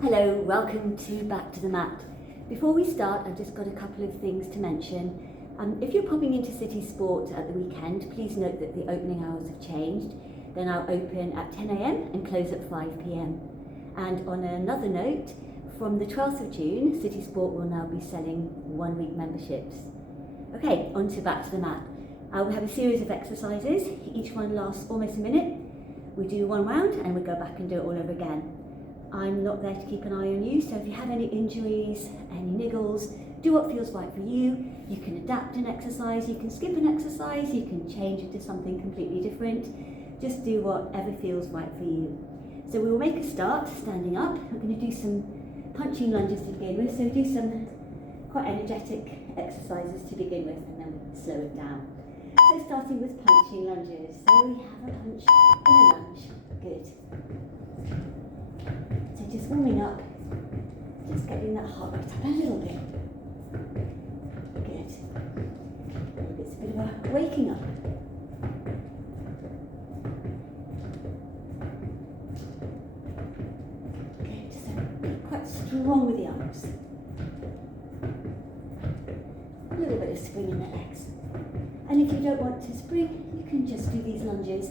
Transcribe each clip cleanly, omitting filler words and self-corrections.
Hello, welcome to Back to the Mat. Before we start, I've just got a couple of things to mention. If you're popping into City Sport at the weekend, please note that the opening hours have changed. They're now open at 10 a.m. and close at 5 p.m. And on another note, from the 12th of June, City Sport will now be selling 1-week memberships. Okay, on to Back to the Mat. We have a series of exercises. Each one lasts almost a minute. We do one round and we go back and do it all over again. I'm not there to keep an eye on you, so if you have any injuries, any niggles, do what feels right for you. You can adapt an exercise, you can skip an exercise, you can change it to something completely different. Just do whatever feels right for you. So we will make a start standing up. We're going to do some punching lunges to begin with, so do some quite energetic exercises to begin with and then we'll slow it down. So starting with punching lunges. So we have a punch and a lunge. Good. So just warming up, just getting that heart rate up a little bit. Good. Maybe it's a bit of a waking up. Good. So be quite strong with the arms. A little bit of spring in the legs. And if you don't want to spring, you can just do these lunges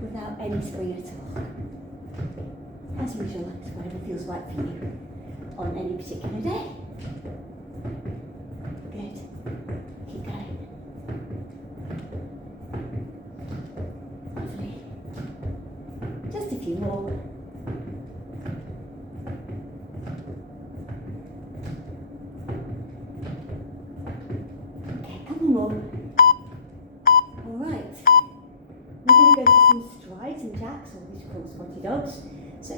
without any spring at all. As usual, it's whatever feels right for you on any particular day. Good. Keep going. Lovely. Just a few more. Okay, a couple more. Alright. We're going to go to some strides and jacks, or what we call spotty dogs. So,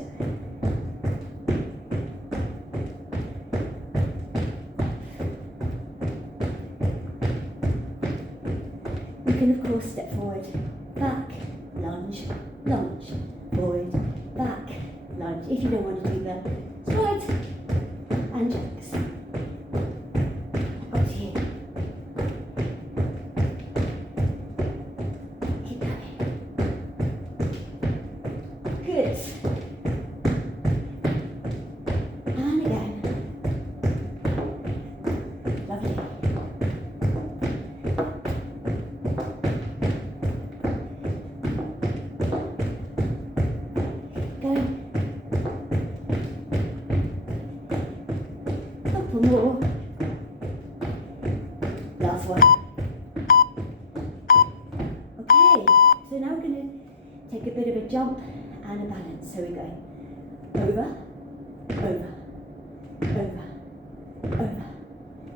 you can of course step forward, back, lunge, lunge, forward, back, lunge. If you don't want to do the strides and jacks, up to you. Keep going. Good. Couple more. Last one. Okay, so now we're going to take a bit of a jump and a balance. So we're going over, over, over, over.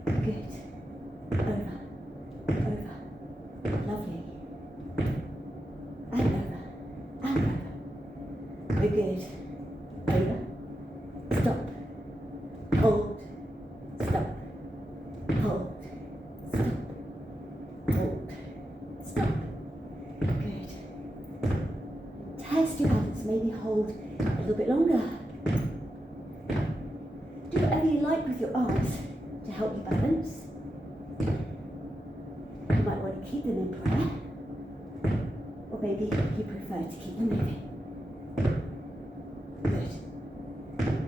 Good. Over, over. Lovely. And over, and over. We're good. Over, stop, hold, stop, hold, stop, hold, stop. Good. Test your balance, maybe hold a little bit longer. Do whatever you like with your arms to help you balance. You might want to keep them in prayer, or maybe you prefer to keep them moving. Good.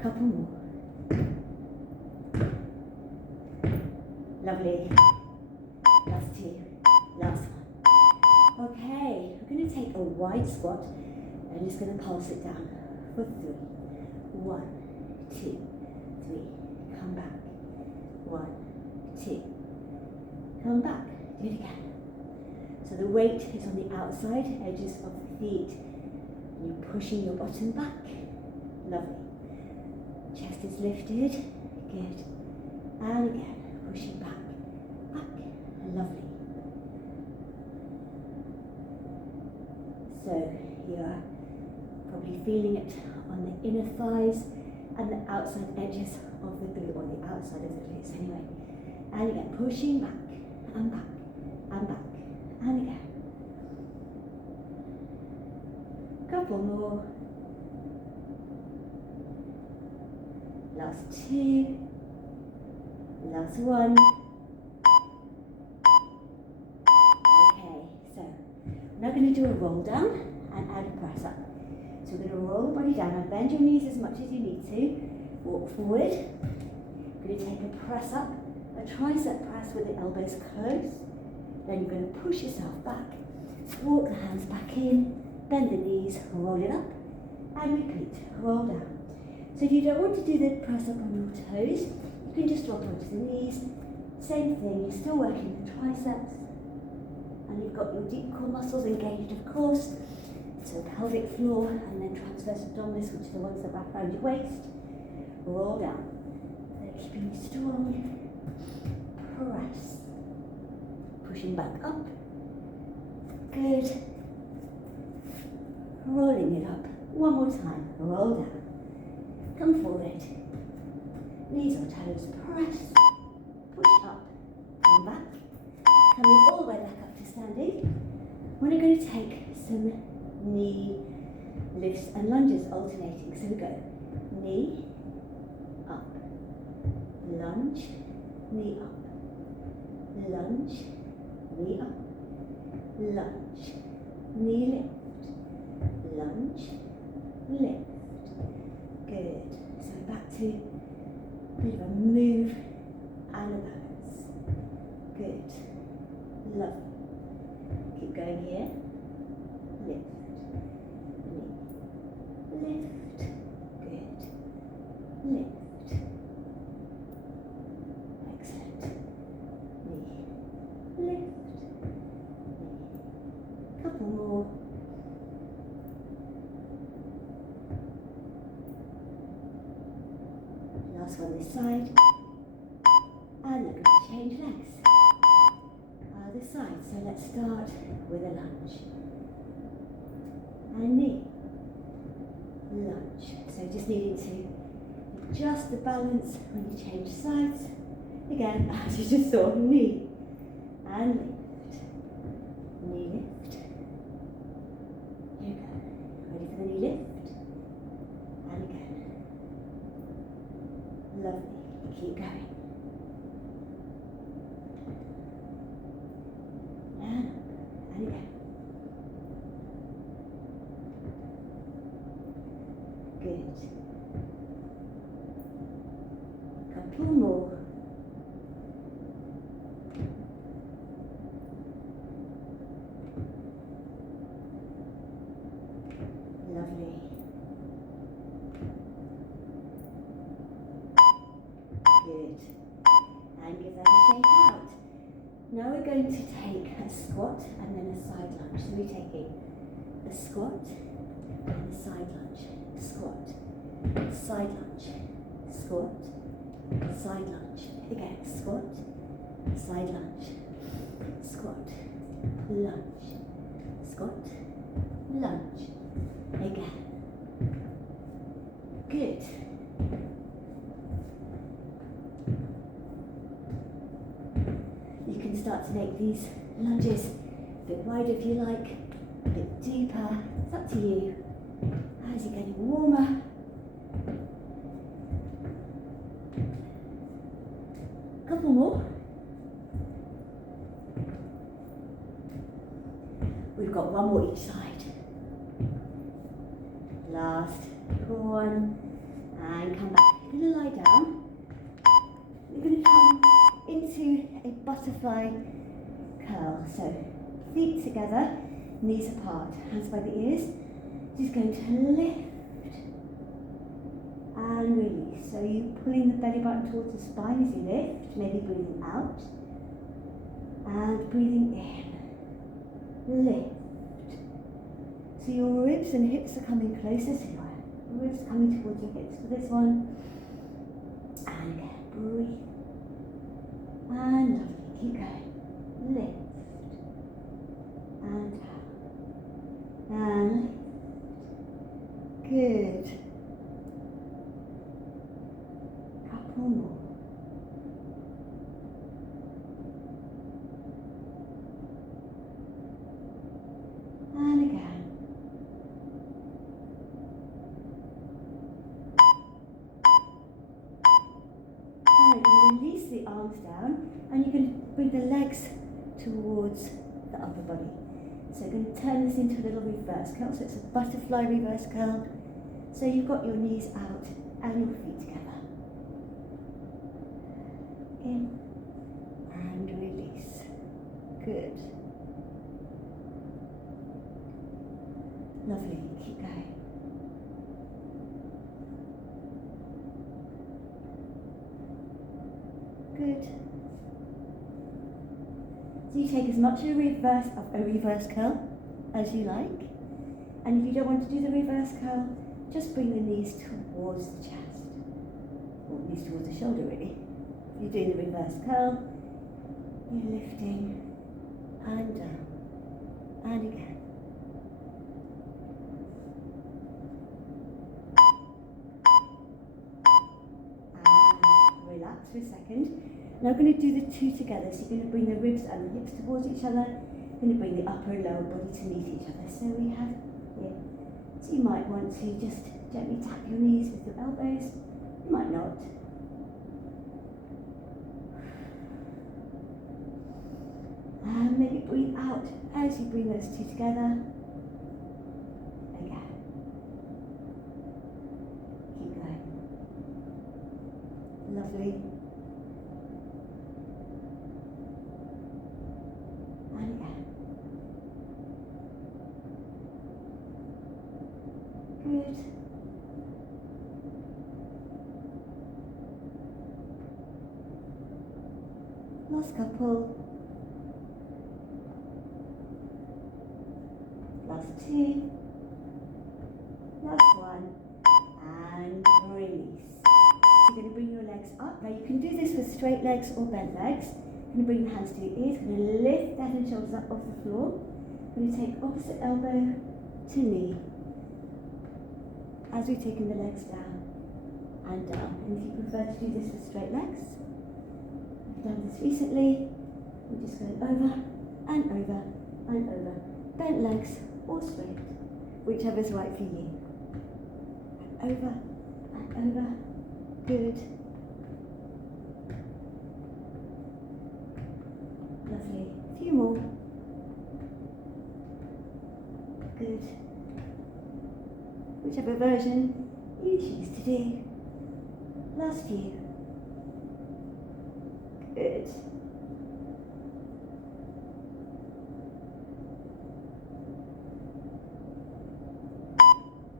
Couple more. Lovely. Last two. Last one. Okay, we're going to take a wide squat and I'm just going to pulse it down for 3. 1, 2, 3. Come back. 1, 2. Come back. Do it again. So the weight is on the outside edges of the feet. You're pushing your bottom back. Lovely. Chest is lifted. Good. And again, pushing back. Back. Lovely. So you are probably feeling it on the inner thighs and the outside edges of the boot, or the outside of the glutes anyway. And again, pushing back and back and back and again. Couple more. Last 2. Last 1. Okay, so we're now going to do a roll down and add a press up. So we're going to roll the body down and bend your knees as much as you need to. Walk forward. You're going to take a press up, a tricep press with the elbows close. Then you're going to push yourself back. Walk the hands back in, bend the knees, roll it up, and repeat, roll down. So if you don't want to do the press up on your toes, you can just drop onto the knees. Same thing, you're still working the triceps, and you've got your deep core muscles engaged, of course. So pelvic floor, and then transverse abdominis, which are the ones that wrap around your waist. Roll down. So keeping you strong. Press. Pushing back up. Good. Rolling it up. One more time. Roll down. Come forward. Knees or toes. Press. Push up. Come back. Coming all the way back up to standing. We're going to take some knee lifts and lunges alternating. So we go knee, up, lunge, knee up, lunge, knee up, lunge, knee lift, lunge, lift. Good. So back to a bit of a move and a balance. Good. Lovely. Keep going here. Lift. Lift. Good. Lift. Excellent. Knee. Lift. Knee. Couple more. Last one this side. And we're going to change legs. Other side. So let's start with a lunge. And knee. Lunge. So just needing to adjust the balance when you change sides. Again, as you just saw, knee and lift. Knee lift. Here we go. Ready for the knee lift? And again. Lovely. Keep going. And up. And again. Good. Couple more. Lovely. Good. And give that a shake out. Now we're going to take a squat and then a side lunge. So we're taking a squat and a side lunge. Squat, side lunge, squat, side lunge. Again, squat, side lunge, squat, lunge, squat, lunge. Again. Good. You can start to make these lunges a bit wider if you like, a bit deeper. It's up to you. As you're getting warmer. Couple more. We've got one more each side. Last one. And come back. You're going to lie down. You're going to come into a butterfly curl. So feet together, knees apart, hands by the ears. Just going to lift and release. So you're pulling the belly button towards the spine as you lift, maybe breathing out and breathing in. Lift. So your ribs and hips are coming closer, so your ribs coming towards your hips for this one. And again, breathe. And lovely, keep going. Lift. And down. And lift. Good. Couple more. And again. And you release the arms down and you can bring the legs towards the upper body. So you're going to turn this into a little reverse curl. So it's a butterfly reverse curl. So you've got your knees out and your feet together. in and release. Good. Lovely, keep going. Good. So you take as much of a reverse curl as you like. And if you don't want to do the reverse curl, just bring the knees towards the chest. Or knees towards the shoulder really. If you're doing the reverse curl, you're lifting and down and again. Relax for a second. Now we're going to do the two together. So you're going to bring the ribs and the hips towards each other. You're going to bring the upper and lower body to meet each other. So we have here. So you might want to just gently tap your knees with your elbows. You might not. And maybe breathe out as you bring those two together. Again. Keep going. Lovely. And again. Good. Last couple. Last two. Last one. And release. You're going to bring your legs up. Now you can do this with straight legs or bent legs. You're going to bring your hands to your ears. You're going to lift the head and shoulders up off the floor. You're going to take opposite elbow to knee as we've taken the legs down and down. And if you prefer to do this with straight legs, we've done this recently. We're just going over and over and over. Bent legs or straight, whichever is right for you. And over and over. Good. Lovely. A few more. Good. Whichever version you choose to do. Last few. Good.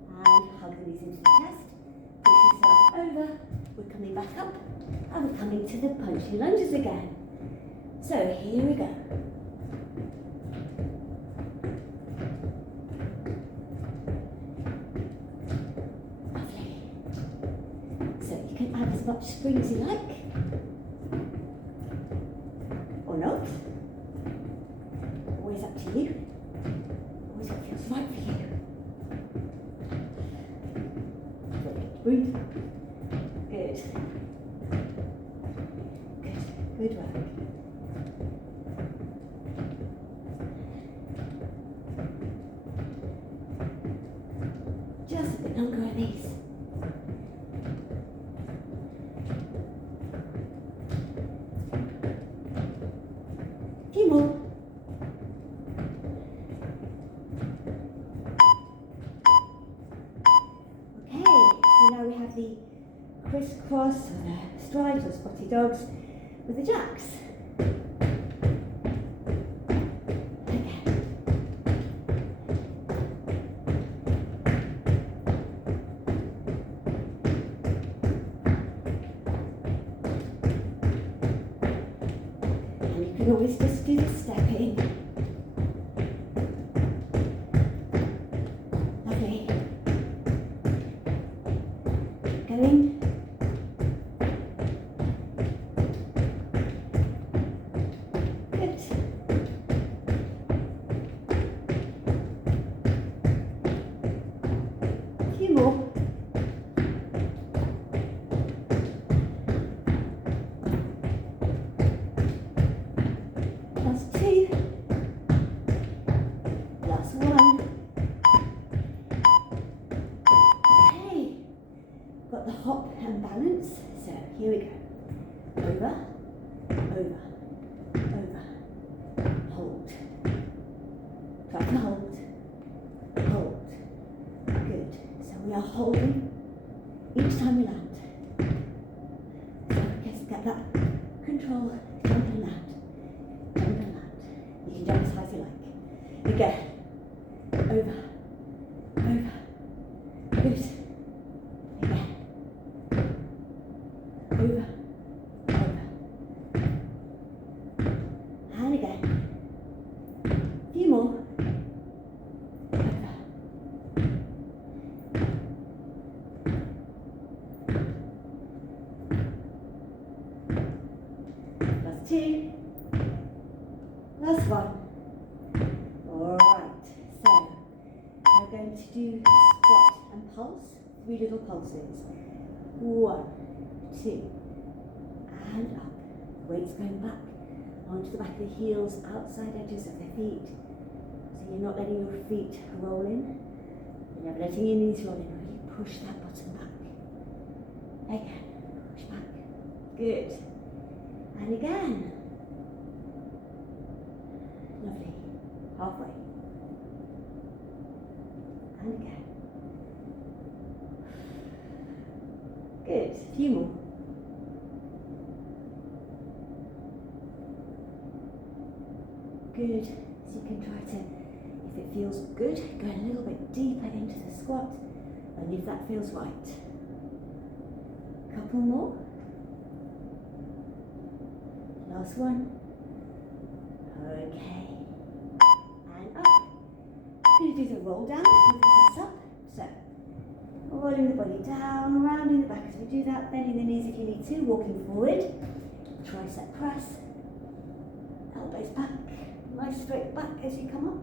And hug the knees into the chest. Push yourself over. We're coming back up and we're coming to the punching lunges again. So here we go. Lovely. So you can add as much spring as you like. Or not. Always up to you. Always what feels right for you. Breathe. Good. Good. Good work. Just a bit longer on these. A few more. Okay, so now we have the crisscross, or the strides or spotty dogs with the jacks. And you can always just do the stepping. Lovely. Going. The hop and balance. So here we go. Over, over, over. Hold. Try to hold. Hold. Good. So we are holding each time we land. So just get that control. Jump and land. Jump and land. You can jump as high as you like. Again. Over. Over. Good. Again. Over. Over. And again. A few more. Over. Last two. Last one. Alright, so we're going to do squat and pulse, 3 little pulses. 1, 2, and up. Weights going back onto the back of the heels, outside edges of the feet. So you're not letting your feet roll in. You're never letting your knees roll in. Really push that bottom back. Again, push back. Good. And again. Lovely. Halfway. And again. Good. A few more. Good. So you can try to, if it feels good, go a little bit deeper into the squat, and if that feels right. Couple more. Last one. Okay. And up. Going to do the roll down with the press up. So, rolling the body down, rounding the back as we do that, bending the knees if you need to, walking forward. Tricep press. Elbows back. Nice straight back as you come up.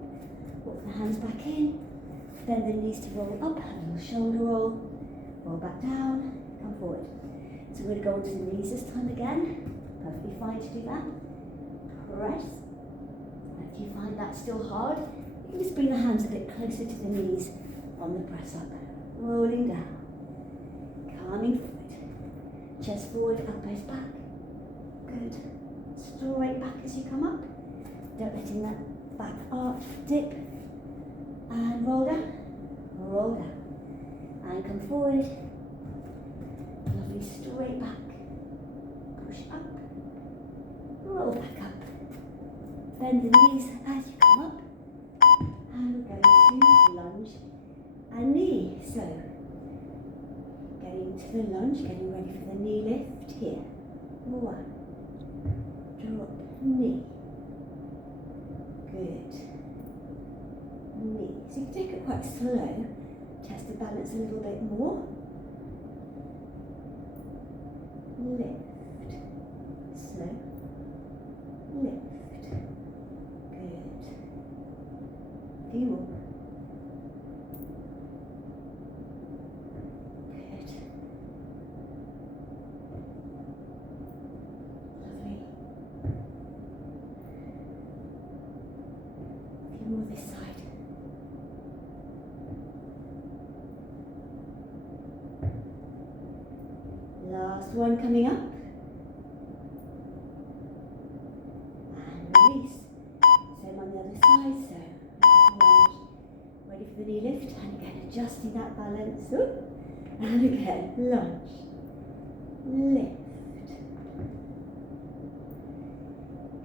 Walk the hands back in. Bend the knees to roll up. A little shoulder roll. Roll back down. Come forward. So we're going to go onto the knees this time again. Perfectly fine to do that. Press. If you find that still hard, you can just bring the hands a bit closer to the knees on the press up. Rolling down. Coming forward. Chest forward, elbows back. Good. Straight back as you come up. Don't let in that back arch dip. And roll down. Roll down. And come forward. Lovely straight back. Push up. Roll back up. Bend the knees as you come up. And we're going to lunge and knee. So, getting to the lunge, getting ready for the knee lift here. 1. Drop, knee. Good. Knee. So you can take it quite slow. Test the balance a little bit more. Lift. Slow. Lift. Good. Few more. Good. Lovely. Few more this side. Last one coming up. And release. Same on the other side, so lunge. Ready for the knee lift, and again adjusting that balance. Ooh. And again, lunge. Lift.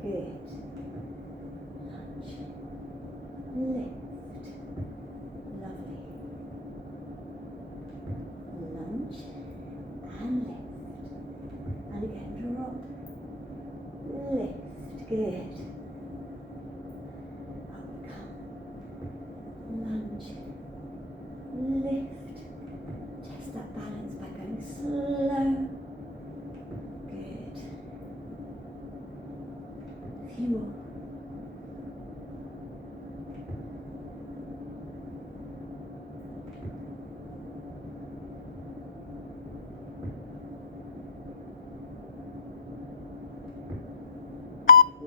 Good. Lunge. Lift. Lovely. Lunge. And lift. And again, drop. Lift. Good. Up, come. Lunge. Lift. Test that balance by going slow. Good. A few more.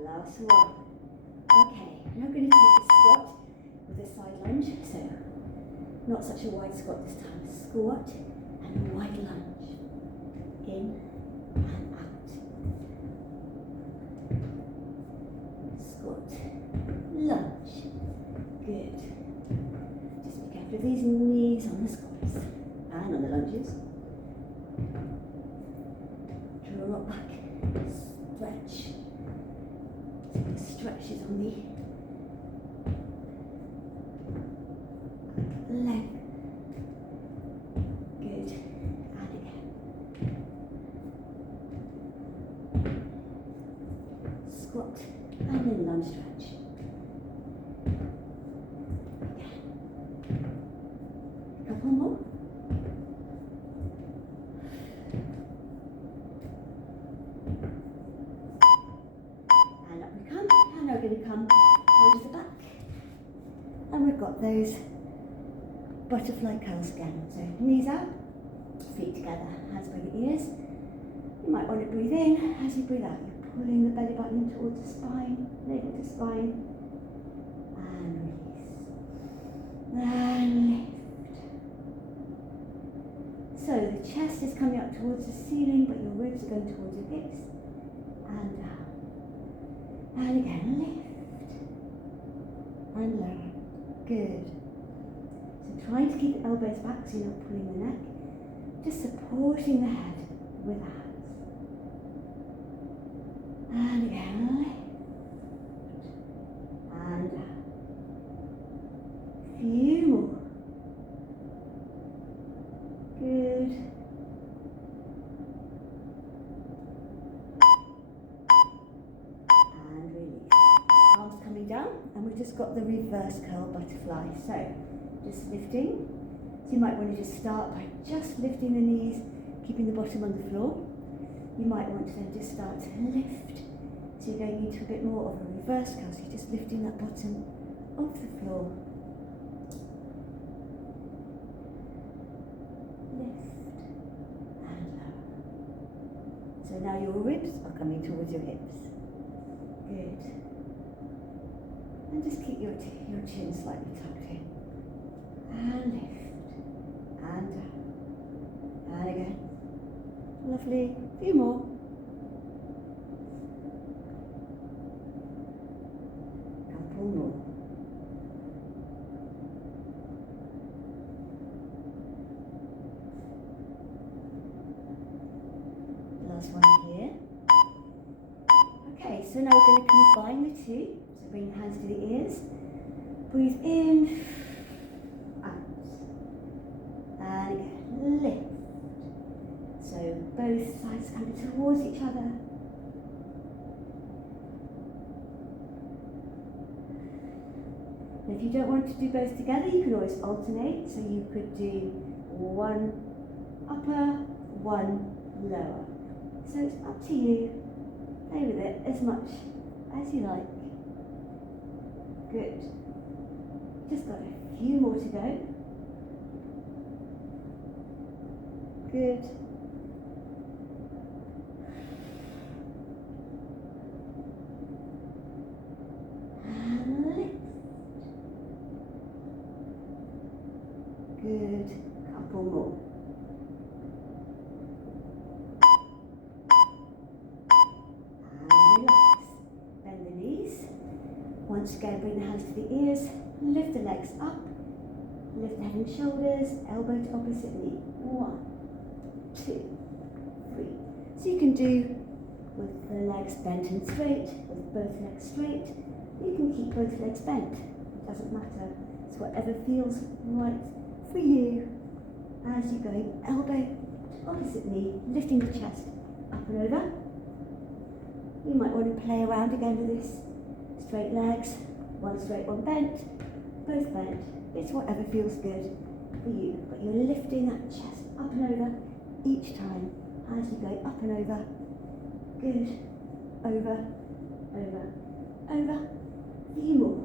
Last one. Okay, now we're going to take a squat with a side lunge. So, not such a wide squat this time. Squat and a wide lunge. In and out. Squat. Lunge. Good. Just be careful of these knees on the squats and on the lunges. Drop back. stretch. So stretches on the leg. Good. And again. Squat and then lunge stretch. Again. A couple more. And up we come. And now we're going to come onto the back. And we've got those butterfly curls again. So knees out, feet together, hands by the ears. You might want to breathe in as you breathe out. You're pulling the belly button towards the spine, navel to spine, and release. And lift. So the chest is coming up towards the ceiling, but your ribs are going towards your hips. And down. And again, lift. And lower. Good. Trying to keep the elbows back so you're not pulling the neck. Just supporting the head with the hands. And again, lift. And down. Few more. Good. And release. Arms coming down, and we've just got the reverse curl butterfly. So, just lifting. So you might want to just start by just lifting the knees, keeping the bottom on the floor. You might want to then just start to lift. So you're going into a bit more of a reverse curl. So you're just lifting that bottom off the floor. Lift and lower. So now your ribs are coming towards your hips. Good. And just keep your chin slightly tucked in. And lift, and down, and again. Lovely. A few more. Couple more. Last one here. Okay, so now we're going to combine the two. So bring your hands to the ears. Breathe in. And again, lift. So both sides coming towards each other. And if you don't want to do both together, you can always alternate. So you could do one upper, one lower. So it's up to you. Play with it as much as you like. Good. Just got a few more to go. Good. And lift. Good. Couple more. And relax. Bend the knees. Once again, bring the hands to the ears. Lift the legs up. Lift the head and shoulders. Elbow to opposite knee. 1, 2, 3. So you can do with the legs bent and straight, with both legs straight. You can keep both legs bent. It doesn't matter. It's whatever feels right for you as you're going elbow to opposite knee, lifting the chest up and over. You might want to play around again with this. Straight legs, one straight, one bent, both bent. It's whatever feels good for you, but you're lifting that chest up and over each time as you go up and over. Good. Over, over, over. A few more.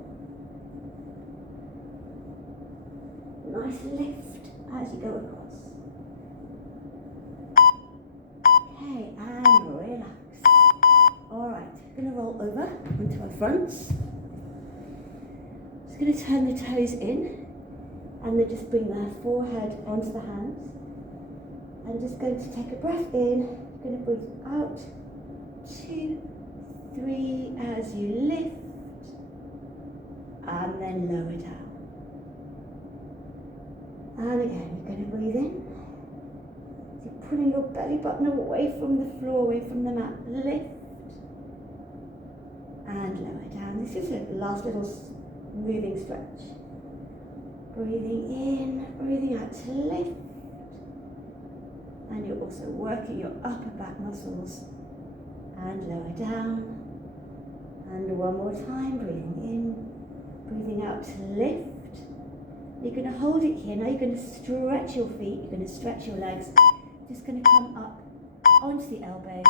Nice lift as you go across. Okay, and relax. Alright, going to roll over onto our fronts. Just going to turn the toes in and then just bring the forehead onto the hands. And just going to take a breath in, going to breathe out. 2, 3 as you lift, and then lower down. And again, you're going to breathe in. So you're pulling your belly button away from the floor, away from the mat. Lift, and lower down. This is a last little moving stretch. Breathing in, breathing out to lift. And you're also working your upper back muscles. And lower down. And one more time, breathing in, breathing out to lift. You're going to hold it here. Now you're going to stretch your feet, you're going to stretch your legs. Just going to come up onto the elbows,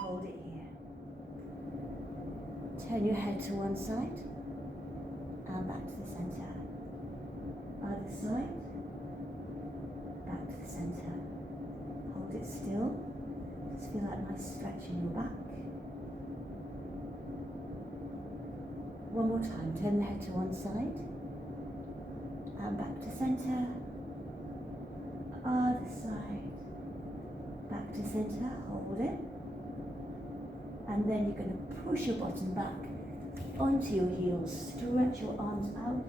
hold it here. Turn your head to one side and back to the centre. Other side, back to the centre. Hold it still. Just feel that nice stretch in your back. One more time, turn the head to one side and back to centre. Other side, back to centre, hold it. And then you're going to push your bottom back onto your heels, stretch your arms out.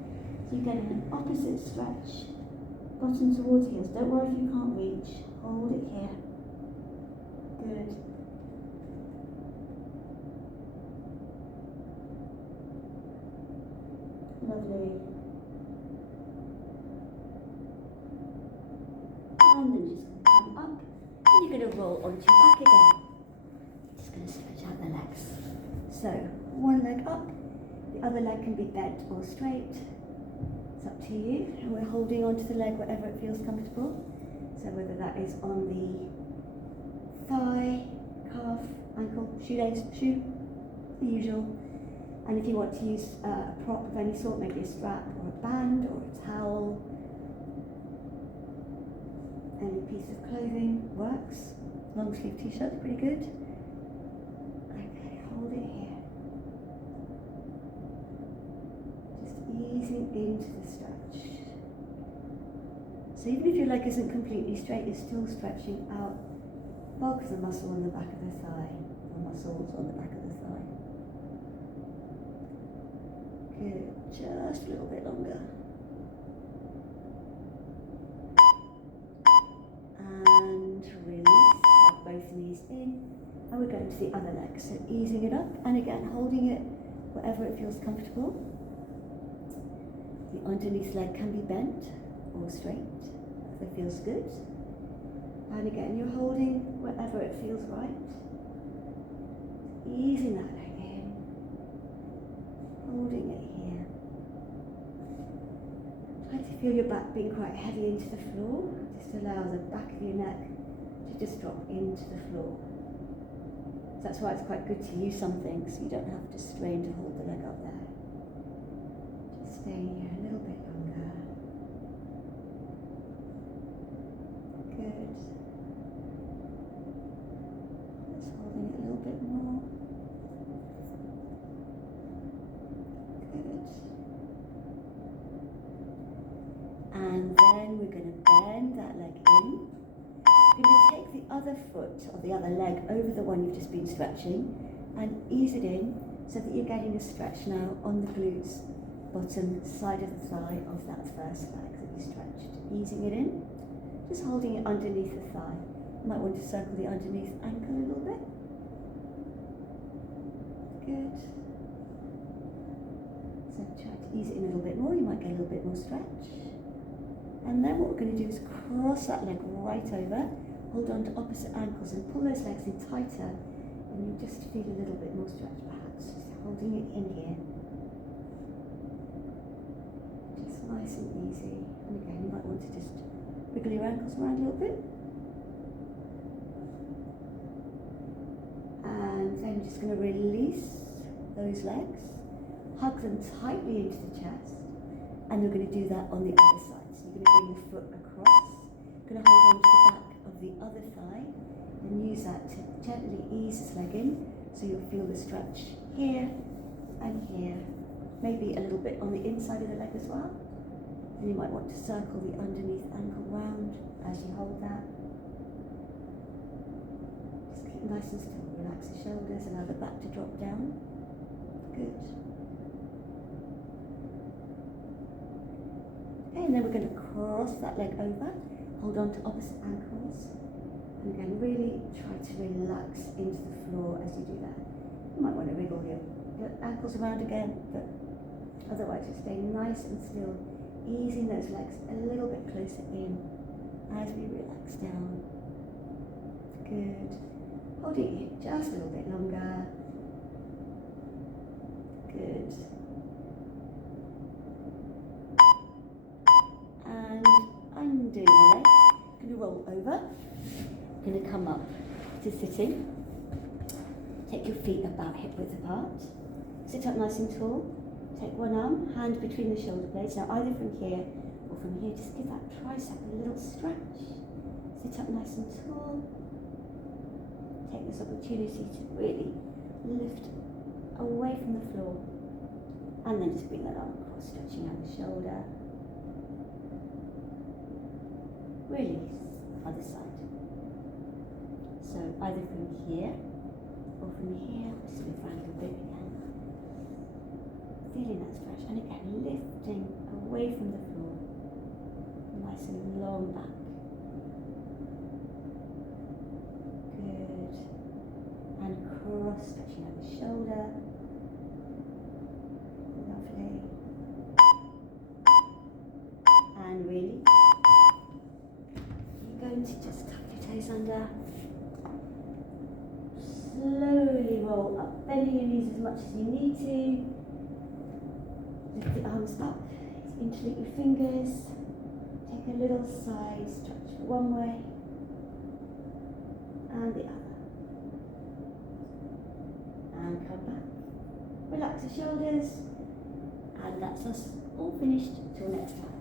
So you're getting an opposite stretch, bottom towards heels. Don't worry if you can't reach, hold it here. Good. Lovely. And then just going to come up and you're going to roll onto your back again. Just going to stretch out the legs. So, one leg up, the other leg can be bent or straight. It's up to you. And we're holding onto the leg wherever it feels comfortable. So whether that is on the thigh, calf, ankle, shoelace, shoe, the usual. And if you want to use a prop of any sort, maybe a strap or a band or a towel, any piece of clothing works. Long sleeve t-shirt's pretty good. Okay, hold it here. Just easing into the stretch. So even if your leg isn't completely straight, you're still stretching out bulk of the muscle on the back of the thigh, or muscles on the back of the thigh. Good, just a little bit longer. And release, hug both knees in, and we're going to the other leg. So easing it up, and again holding it wherever it feels comfortable. The underneath leg can be bent or straight, if it feels good. And again, you're holding wherever it feels right. Easing that leg in. Holding it here. Try to feel your back being quite heavy into the floor. Just allow the back of your neck to just drop into the floor. So that's why it's quite good to use something so you don't have to strain to hold the leg up there. Just staying here a little bit longer. Good. Just holding it a little bit more. Good. And then we're going to bend that leg in. We're going to take the other foot or the other leg over the one you've just been stretching and ease it in so that you're getting a stretch now on the glutes, bottom side of the thigh of that first leg that you stretched. Easing it in, just holding it underneath the thigh. You might want to circle the underneath ankle a little bit. Good. So try to ease it in a little bit more, you might get a little bit more stretch. And then what we're going to do is cross that leg right over, hold on to opposite ankles and pull those legs in tighter, and you just feel a little bit more stretch perhaps, just holding it in here. Just nice and easy. And again, you might want to just wiggle your ankles around a little bit. And then you're just going to release those legs, hug them tightly into the chest, and you're going to do that on the other side. So you're going to bring the foot across, you're going to hold on to the back of the other thigh, and use that to gently ease this leg in, so you'll feel the stretch here and here, maybe a little bit on the inside of the leg as well. And you might want to circle the underneath ankle round as you hold that. Just keep nice and still, relax the shoulders, allow the back to drop down. Good. Okay, and then we're going to cross that leg over, hold on to opposite ankles, and again really try to relax into the floor as you do that. You might want to wiggle your your ankles around again, but otherwise just stay nice and still, easing those legs a little bit closer in as we relax down. Good. Holding it just a little bit longer. Good. And undo the legs. Going to roll over. Going to come up to sitting. Take your feet about hip width apart. Sit up nice and tall. Take one arm, hand between the shoulder blades. Now either from here or from here, just give that tricep a little stretch. Sit up nice and tall. Take this opportunity to really lift away from the floor. And then just bring that arm across, stretching out the shoulder. Release, other side. So either from here or from here, just move around a bit again. Feeling that stretch, and again lifting away from the floor. Nice and long back. Good. And cross, stretching out the shoulder. Lovely. And really, you're going to just tuck your toes under. Slowly roll up, bending your knees as much as you need to. Lift the arms up, interlink your fingers. Take a little side stretch one way and the other. And come back. Relax the shoulders. And that's us all finished till next time.